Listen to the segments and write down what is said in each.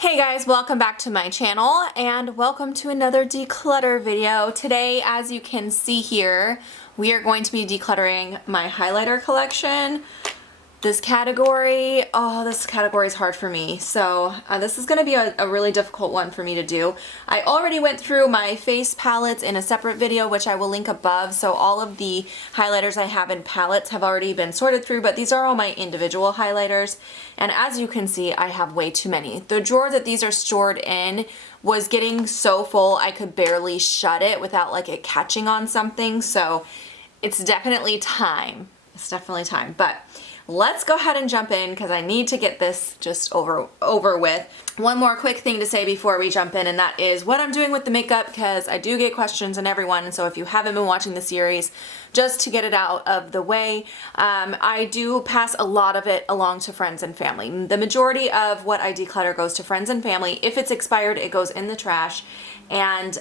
Hey guys, welcome back to my channel and welcome to another declutter video. Today, as you can see here, we are going to be decluttering my highlighter collection. This category is hard for me. So this is going to be a really difficult one for me to do. I already went through my face palettes in a separate video, which I will link above. So all of the highlighters I have in palettes have already been sorted through, but these are all my individual highlighters. And as you can see, I have way too many. The drawer that these are stored in was getting so full I could barely shut it without like it catching on something. So it's definitely time. It's definitely time. But let's go ahead and jump in because I need to get this just over with. One more quick thing to say before we jump in, and that is what I'm doing with the makeup, because I do get questions on everyone. And so if you haven't been watching the series, just to get it out of the way, I do pass a lot of it along to friends and family. The majority of what I declutter goes to friends and family. If it's expired, it goes in the trash. And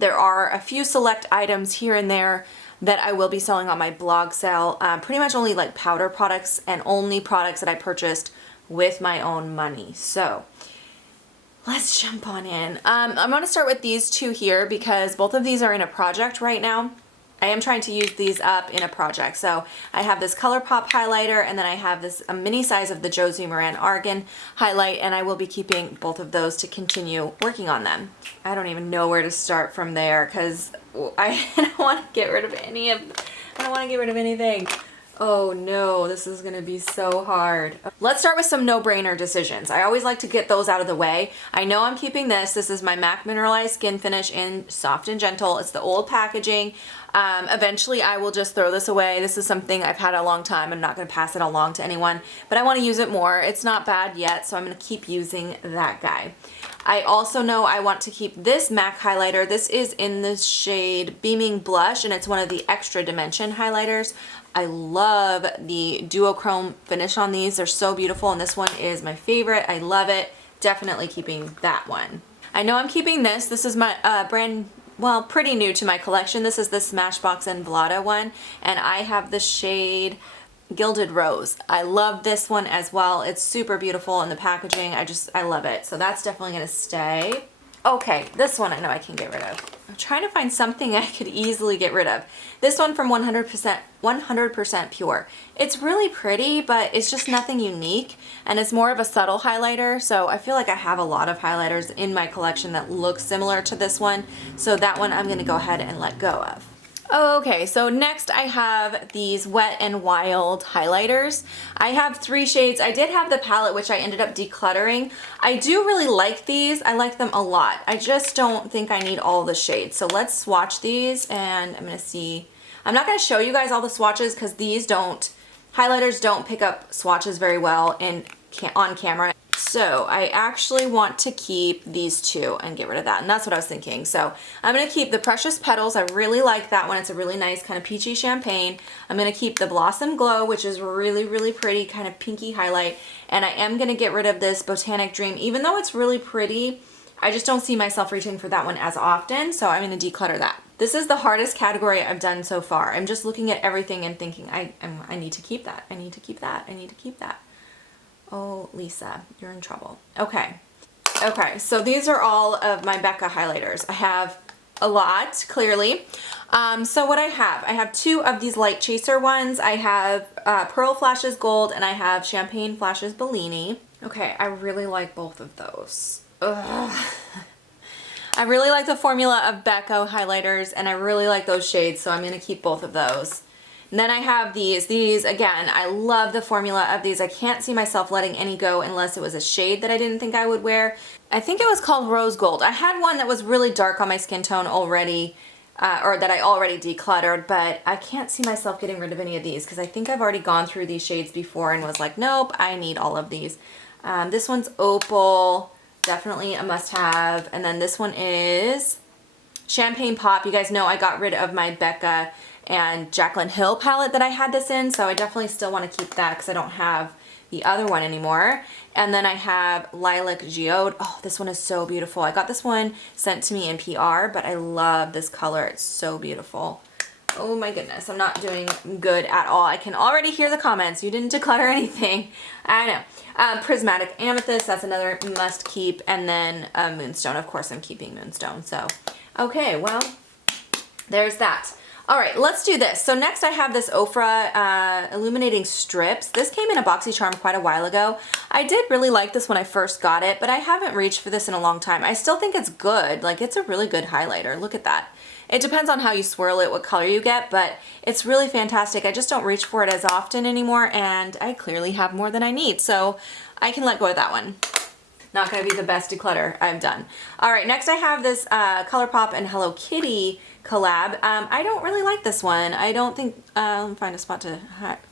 there are a few select items here and there that I will be selling on my blog sale. Pretty much only like powder products and only products that I purchased with my own money. So let's jump on in. I'm going to start with these two here because both of these are in a project right now. I am trying to use these up in a project. So I have this ColourPop highlighter, and then I have this a mini size of the Josie Maran Argan highlight, and I will be keeping both of those to continue working on them. I don't even know where to start from there because I don't want to get rid of I don't want to get rid of anything. Oh no, this is gonna be so hard. Let's start with some no-brainer decisions. I always like to get those out of the way. I know I'm keeping this. This is my MAC Mineralized Skin Finish in Soft and Gentle. It's the old packaging. Eventually I will just throw this away. This is something I've had a long time. I'm not gonna pass it along to anyone, but I wanna use it more. It's not bad yet, so I'm gonna keep using that guy. I also know I want to keep this MAC highlighter. This is in the shade Beaming Blush, and it's one of the Extra Dimension highlighters. I love the duochrome finish on these. They're so beautiful, and this one is my favorite. I love it. Definitely keeping that one. I know I'm keeping this. This is my pretty new to my collection. This is the Smashbox and Blada one, and I have the shade Gilded Rose. I love this one as well. It's super beautiful in the packaging. I love it. So that's definitely gonna stay. Okay, this one I know I can get rid of. I'm trying to find something I could easily get rid of. This one from 100% Pure. It's really pretty, but it's just nothing unique, and it's more of a subtle highlighter, so I feel like I have a lot of highlighters in my collection that look similar to this one, so that one I'm gonna go ahead and let go of. Okay, so next I have these Wet n Wild highlighters. I have 3 shades. I did have the palette, which I ended up decluttering. I do really like these. I like them a lot. I just don't think I need all the shades. So let's swatch these, and I'm gonna see. I'm not gonna show you guys all the swatches because highlighters don't pick up swatches very well on camera. So I actually want to keep these two and get rid of that, and that's what I was thinking. So I'm going to keep the Precious Petals. I really like that one. It's a really nice kind of peachy champagne. I'm going to keep the Blossom Glow, which is really, really pretty, kind of pinky highlight. And I am going to get rid of this Botanic Dream. Even though it's really pretty, I just don't see myself reaching for that one as often, so I'm going to declutter that. This is the hardest category I've done so far. I'm just looking at everything and thinking, I need to keep that. I need to keep that. I need to keep that. Oh, Lisa, you're in trouble. Okay, so these are all of my Becca highlighters. I have a lot, clearly. So what I have 2 of these Light Chaser ones. I have Pearl Flashes Gold, and I have Champagne Flashes Bellini. Okay, I really like both of those. Ugh. I really like the formula of Becca highlighters, and I really like those shades, so I'm going to keep both of those. And then I have these. These, again, I love the formula of these. I can't see myself letting any go unless it was a shade that I didn't think I would wear. I think it was called Rose Gold. I had one that was really dark on my skin tone already, or that I already decluttered, but I can't see myself getting rid of any of these because I think I've already gone through these shades before and was like, nope, I need all of these. This one's Opal, definitely a must-have. And then this one is Champagne Pop. You guys know I got rid of my Becca and Jaclyn Hill palette that I had this in, so I definitely still want to keep that because I don't have the other one anymore. And then I have Lilac Geode. Oh, this one is so beautiful. I got this one sent to me in PR, but I love this color. It's so beautiful. Oh my goodness, I'm not doing good at all. I can already hear the comments. You didn't declutter anything. I know. Prismatic amethyst, that's another must keep. And then moonstone. Of course, I'm keeping moonstone. So, okay, well, there's that. All right, let's do this. So next I have this Ofra illuminating strips. This came in a BoxyCharm quite a while ago. I did really like this when I first got it, but I haven't reached for this in a long time. I still think it's good. Like, it's a really good highlighter. Look at that. It depends on how you swirl it, what color you get, but it's really fantastic. I just don't reach for it as often anymore, and I clearly have more than I need, so I can let go of that one. Not gonna be the best declutter I've done. All right, next I have this ColourPop and Hello Kitty collab. I don't really like this one. I don't think, let me find a spot to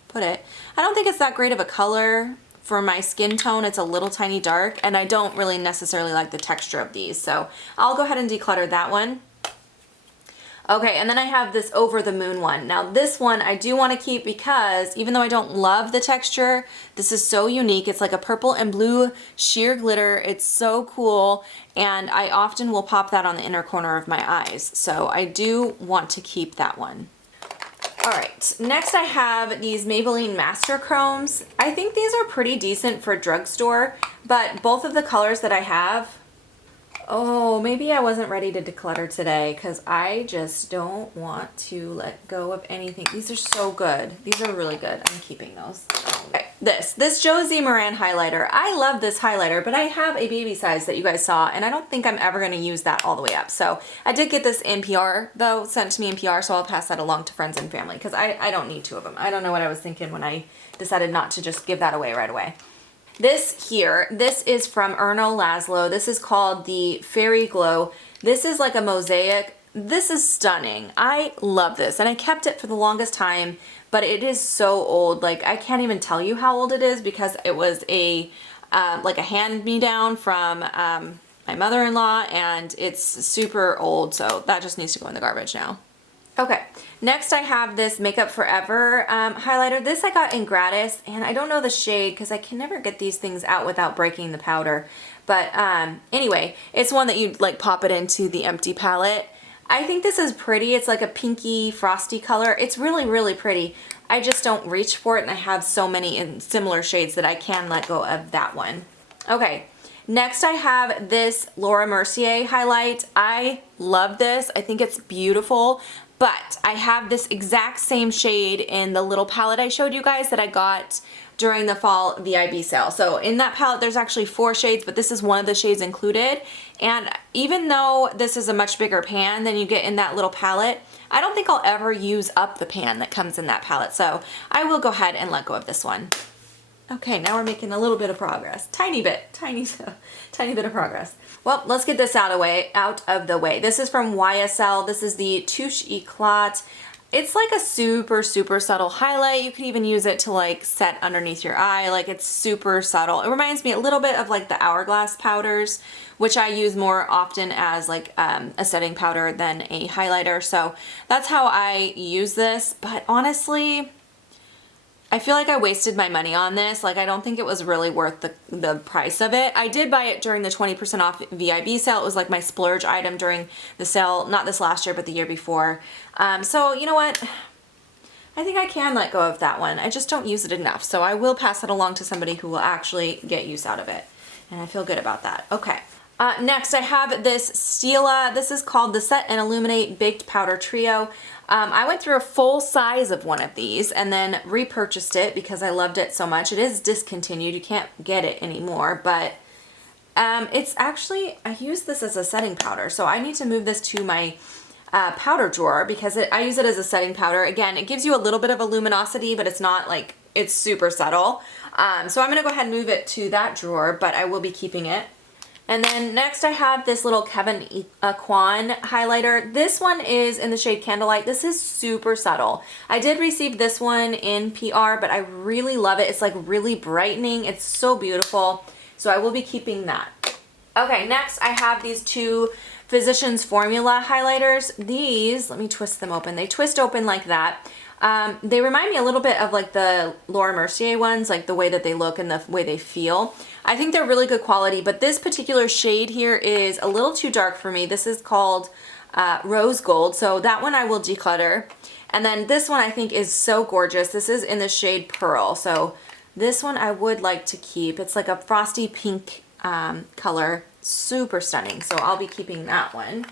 put it. I don't think it's that great of a color for my skin tone. It's a little tiny dark, and I don't really necessarily like the texture of these, so I'll go ahead and declutter that one. Okay, and then I have this Over the Moon one. Now this one I do want to keep because even though I don't love the texture, this is so unique. It's like a purple and blue sheer glitter. It's so cool, and I often will pop that on the inner corner of my eyes. So I do want to keep that one. All right, next I have these Maybelline Master Chromes. I think these are pretty decent for drugstore, but both of the colors that I have, oh, maybe I wasn't ready to declutter today because I just don't want to let go of anything. These are so good. These are really good. I'm keeping those. Okay, this Josie Moran highlighter. I love this highlighter, but I have a baby size that you guys saw, and I don't think I'm ever going to use that all the way up. So I did get this in PR, though, sent to me in PR, so I'll pass that along to friends and family because I don't need 2 of them. I don't know what I was thinking when I decided not to just give that away right away. This here, this is from Erno Laszlo. This is called the Fairy Glow. This is like a mosaic. This is stunning. I love this, and I kept it for the longest time, but it is so old. Like, I can't even tell you how old it is because it was a like a hand-me-down from my mother-in-law, and it's super old, so that just needs to go in the garbage now. Okay, next I have this Makeup Forever highlighter. This I got in gratis, and I don't know the shade because I can never get these things out without breaking the powder. But anyway, it's one that you like pop it into the empty palette. I think this is pretty. It's like a pinky frosty color. It's really, really pretty. I just don't reach for it, and I have so many in similar shades that I can let go of that one. Okay. Next I have this Laura Mercier highlight. I love this. I think it's beautiful, but I have this exact same shade in the little palette I showed you guys that I got during the fall VIB sale. So in that palette there's actually 4 shades, but this is one of the shades included. And even though this is a much bigger pan than you get in that little palette, I don't think I'll ever use up the pan that comes in that palette. So I will go ahead and let go of this one. Okay, now we're making a little bit of progress. Tiny bit of progress. Well, let's get this out of the way. This is from YSL. This is the Touche Eclat. It's like a super, super subtle highlight. You could even use it to like set underneath your eye. Like, it's super subtle. It reminds me a little bit of like the Hourglass powders, which I use more often as like a setting powder than a highlighter. So that's how I use this. But honestly, I feel like I wasted my money on this. Like, I don't think it was really worth the price of it. I did buy it during the 20% off VIB sale. It was like my splurge item during the sale, not this last year, but the year before. So you know what? I think I can let go of that one. I just don't use it enough. So I will pass it along to somebody who will actually get use out of it. And I feel good about that. Okay. Next I have this Stila. This is called the Set and Illuminate Baked Powder Trio. I went through a full size of one of these and then repurchased it because I loved it so much. It is discontinued. You can't get it anymore, but it's actually, I use this as a setting powder. So I need to move this to my powder drawer because I use it as a setting powder. Again, it gives you a little bit of a luminosity, but it's not like, it's super subtle. So I'm going to go ahead and move it to that drawer, but I will be keeping it. And then next I have this little Kevin Kwan highlighter. This one is in the shade Candlelight. This is super subtle. I did receive this one in PR, but I really love it. It's like really brightening. It's so beautiful. So I will be keeping that. Okay, next I have these 2 Physicians Formula highlighters. These, let me twist them open. They twist open like that. They remind me a little bit of like the Laura Mercier ones, like the way that they look and the way they feel. I think they're really good quality, but this particular shade here is a little too dark for me. This is called Rose Gold, so that one I will declutter. And then this one I think is so gorgeous. This is in the shade Pearl. So this one I would like to keep. It's like a frosty pink color. Super stunning. So I'll be keeping that one.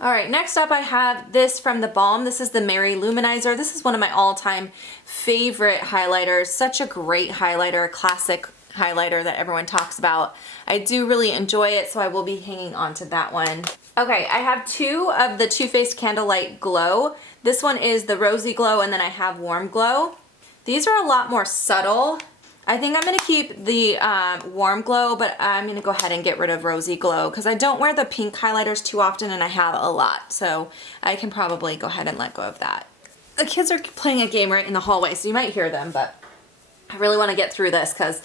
All right, next up I have this from the Balm. This is the Mary Luminizer. This is one of my all-time favorite highlighters. Such a great highlighter, classic highlighter that everyone talks about. I do really enjoy it, so I will be hanging on to that one. Okay, I have two of the Too Faced Candlelight Glow. This one is the Rosy Glow, and then I have Warm Glow. These are a lot more subtle. I think I'm gonna keep the Warm Glow, but I'm gonna go ahead and get rid of Rosy Glow because I don't wear the pink highlighters too often and I have a lot. So I can probably go ahead and let go of that. The kids are playing a game right in the hallway, so you might hear them, but I really wanna get through this because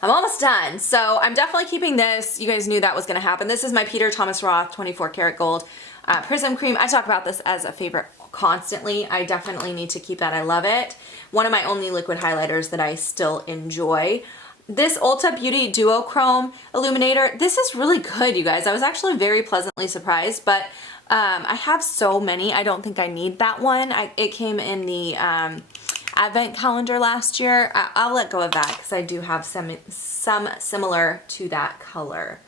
I'm almost done. So I'm definitely keeping this. You guys knew that was gonna happen. This is my Peter Thomas Roth 24 karat gold Prism Cream. I talk about this as a favorite constantly. I definitely need to keep that. I love it. One of my only liquid highlighters that I still enjoy. This Ulta Beauty Duochrome Illuminator, this is really good, you guys. I was actually very pleasantly surprised, but I have so many. I don't think I need that one. It came in the Advent calendar last year. I'll let go of that because I do have some similar to that color.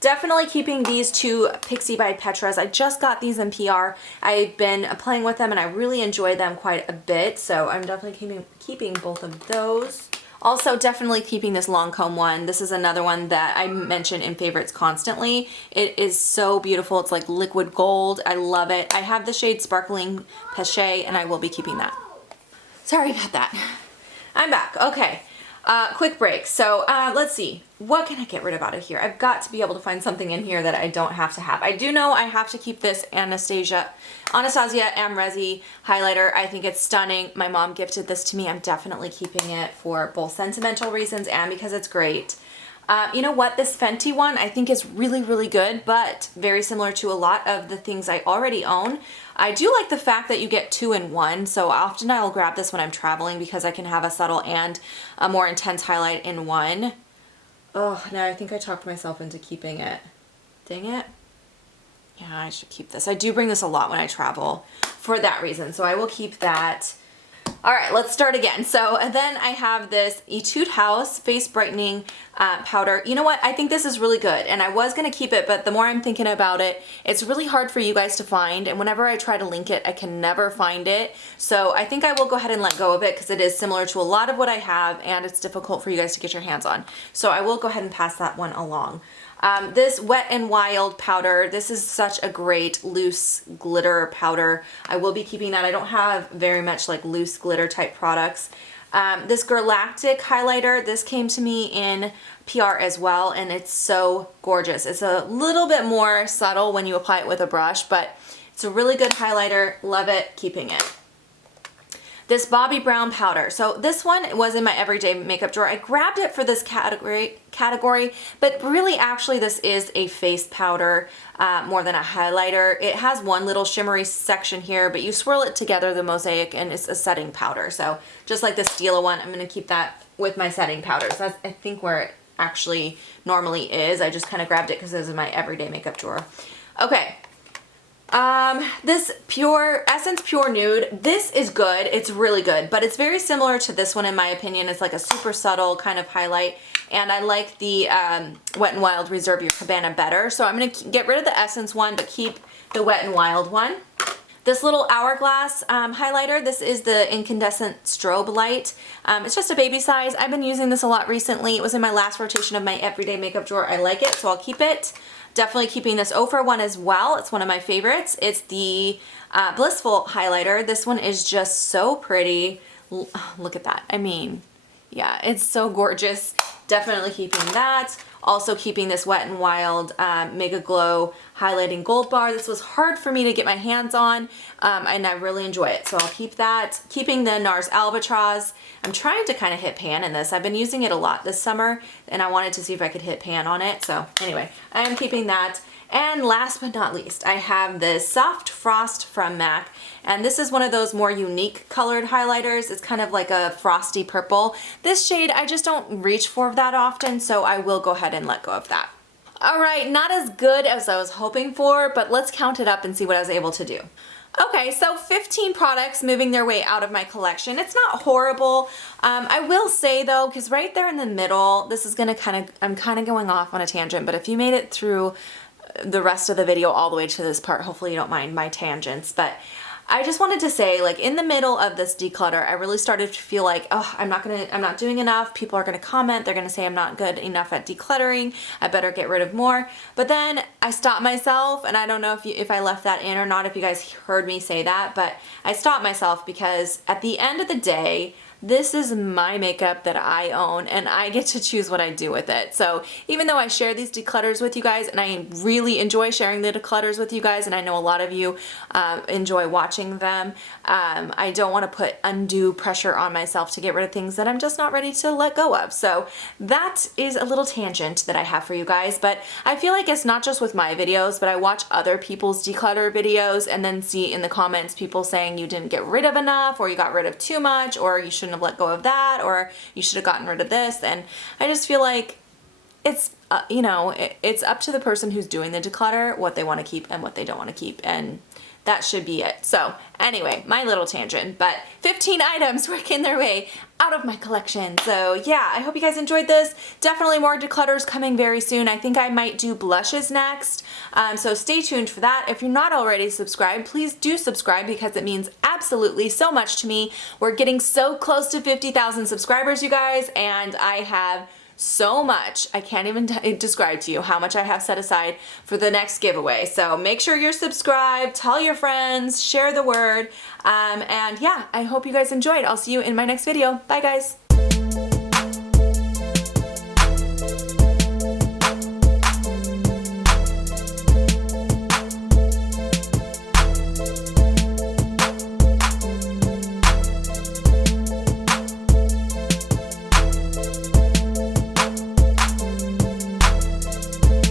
Definitely keeping these two Pixie by Petras. I just got these in PR. I've been playing with them and I really enjoy them quite a bit. So I'm definitely keeping both of those. Also definitely keeping this Lancome one. This is another one that I mention in favorites constantly. It is so beautiful. It's like liquid gold. I love it. I have the shade Sparkling Peche and I will be keeping that. Sorry about that. I'm back. Okay. Quick break. So let's see. What can I get rid of out of here? I've got to be able to find something in here that I don't have to have. I do know I have to keep this Anastasia Amrezi highlighter. I think it's stunning. My mom gifted this to me. I'm definitely keeping it for both sentimental reasons and because it's great. You know what? This Fenty one I think is really, really good, but very similar to a lot of the things I already own. I do like the fact that you get 2 in 1, so often I'll grab this when I'm traveling because I can have a subtle and a more intense highlight in one. Oh, now I think I talked myself into keeping it. Dang it. Yeah, I should keep this. I do bring this a lot when I travel for that reason, so I will keep that. All right, let's start again. So then I have this Etude House Face Brightening Powder. You know what? I think this is really good, and I was gonna keep it, but the more I'm thinking about it, it's really hard for you guys to find, and whenever I try to link it, I can never find it. So I think I will go ahead and let go of it because it is similar to a lot of what I have, and it's difficult for you guys to get your hands on. So I will go ahead and pass that one along. This Wet n Wild powder, this is such a great loose glitter powder. I will be keeping that. I don't have very much like loose glitter type products. This Galactic highlighter, this came to me in PR as well, and it's so gorgeous. It's a little bit more subtle when you apply it with a brush, but it's a really good highlighter. Love it, keeping it. This Bobbi Brown powder. So this one was in my everyday makeup drawer. I grabbed it for this category, but really actually this is a face powder more than a highlighter. It has one little shimmery section here, but you swirl it together, the mosaic, and it's a setting powder. So just like the Stila one, I'm gonna keep that with my setting powders. That's, I think, where it actually normally is. I just kind of grabbed it because it was in my everyday makeup drawer. Okay. This Essence Pure Nude, this is good. It's really good, but it's very similar to this one in my opinion. It's like a super subtle kind of highlight, and I like the Wet n Wild Reserve Your Cabana better. So I'm going to get rid of the Essence one, but keep the Wet n Wild one. This little Hourglass highlighter, this is the Incandescent Strobe Light. It's just a baby size. I've been using this a lot recently. It was in my last rotation of my everyday makeup drawer. I like it, so I'll keep it. Definitely keeping this Ofra one as well. It's one of my favorites. It's the Blissful highlighter. This one is just so pretty. Look at that. I mean, yeah, it's so gorgeous. Definitely keeping that. Also keeping this Wet n Wild Mega Glow Highlighting Gold Bar. This was hard for me to get my hands on, and I really enjoy it, so I'll keep that. Keeping the NARS Albatross. I'm trying to kind of hit pan in this. I've been using it a lot this summer, and I wanted to see if I could hit pan on it, so anyway, I am keeping that. And last but not least, I have this Soft Frost from MAC, and this is one of those more unique colored highlighters. It's kind of like a frosty purple. This shade I just don't reach for that often, so I will go ahead and let go of that. All right, not as good as I was hoping for, but let's count it up and see what I was able to do. Okay, so 15 products moving their way out of my collection. It's not horrible. I will say though, because right there in the middle, this is gonna I'm kind of going off on a tangent, but if you made it through the rest of the video all the way to this part, hopefully you don't mind my tangents, but I just wanted to say, like, in the middle of this declutter, I really started to feel like, oh, I'm not doing enough. People are gonna comment. They're gonna say I'm not good enough at decluttering. I better get rid of more. But then I stopped myself, and I don't know if I left that in or not, if you guys heard me say that, but I stopped myself because at the end of the day, this is my makeup that I own, and I get to choose what I do with it. So even though I share these declutters with you guys, and I really enjoy sharing the declutters with you guys, and I know a lot of you enjoy watching them, I don't want to put undue pressure on myself to get rid of things that I'm just not ready to let go of. So that is a little tangent that I have for you guys, but I feel like it's not just with my videos, but I watch other people's declutter videos and then see in the comments people saying you didn't get rid of enough, or you got rid of too much, or you shouldn't have let go of that, or you should have gotten rid of this. And I just feel like it's you know, it's up to the person who's doing the declutter what they want to keep and what they don't want to keep, and that should be it. So anyway, my little tangent, but 15 items working their way out of my collection. So yeah, I hope you guys enjoyed this. Definitely more declutters coming very soon. I think I might do blushes next. So stay tuned for that. If you're not already subscribed, please do subscribe because it means absolutely so much to me. We're getting so close to 50,000 subscribers, you guys, and I have so much. I can't even describe to you how much I have set aside for the next giveaway. So make sure you're subscribed, tell your friends, share the word, and yeah, I hope you guys enjoyed. I'll see you in my next video. Bye guys.